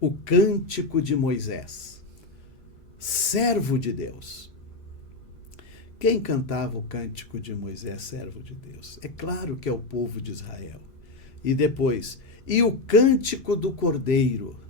o cântico de Moisés, servo de Deus. Quem cantava o cântico de Moisés, servo de Deus? É claro que é o povo de Israel. E depois, e o cântico do Cordeiro.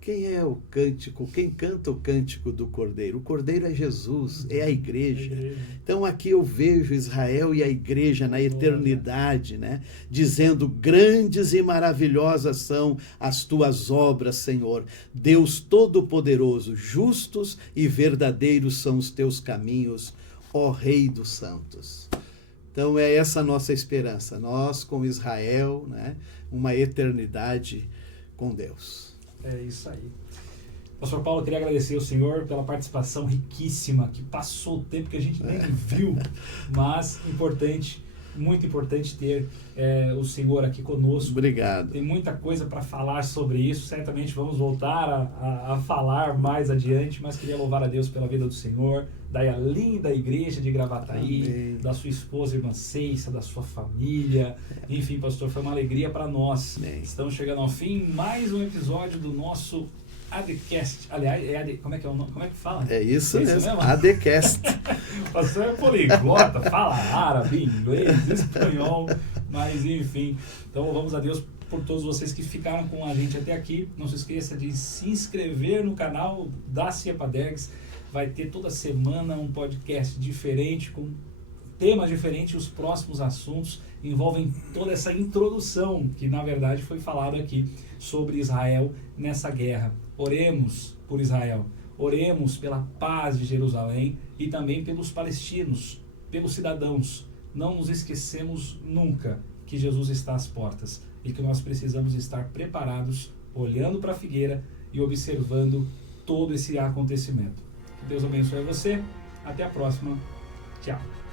Quem é o cântico? Quem canta o cântico do Cordeiro? O Cordeiro é Jesus, é a igreja. Então aqui eu vejo Israel e a igreja na eternidade, né? Dizendo, grandes e maravilhosas são as tuas obras, Senhor. Deus Todo-Poderoso, justos e verdadeiros são os teus caminhos, ó Rei dos Santos. Então é essa a nossa esperança, nós com Israel, né? Uma eternidade com Deus. É isso aí. Pastor Paulo, eu queria agradecer ao senhor pela participação riquíssima, que passou o tempo que a gente nem viu, mas importante muito importante ter o Senhor aqui conosco. Obrigado. Tem muita coisa para falar sobre isso, certamente vamos voltar a falar mais adiante, mas queria louvar a Deus pela vida do Senhor, da linda igreja de Gravataí, Amém. da sua esposa, irmã Ceissa, da sua família. Enfim, pastor, foi uma alegria para nós. Amém. Estamos chegando ao fim, mais um episódio do nosso ADCast. Aliás, como é que é o nome? Como é que fala? É isso É isso mesmo, mesmo? ADCast. O pastor é poliglota, fala árabe, inglês, espanhol, mas enfim. Então, louvamos a Deus por todos vocês que ficaram com a gente até aqui. Não se esqueça de se inscrever no canal da Ciepa Dergs. Vai ter toda semana um podcast diferente, com temas diferentes. Os próximos assuntos envolvem toda essa introdução que, na verdade, foi falado aqui sobre Israel nessa guerra. Oremos por Israel. Oremos pela paz de Jerusalém e também pelos palestinos, pelos cidadãos. Não nos esquecemos nunca que Jesus está às portas e que nós precisamos estar preparados, olhando para a figueira e observando todo esse acontecimento. Que Deus abençoe você. Até a próxima. Tchau.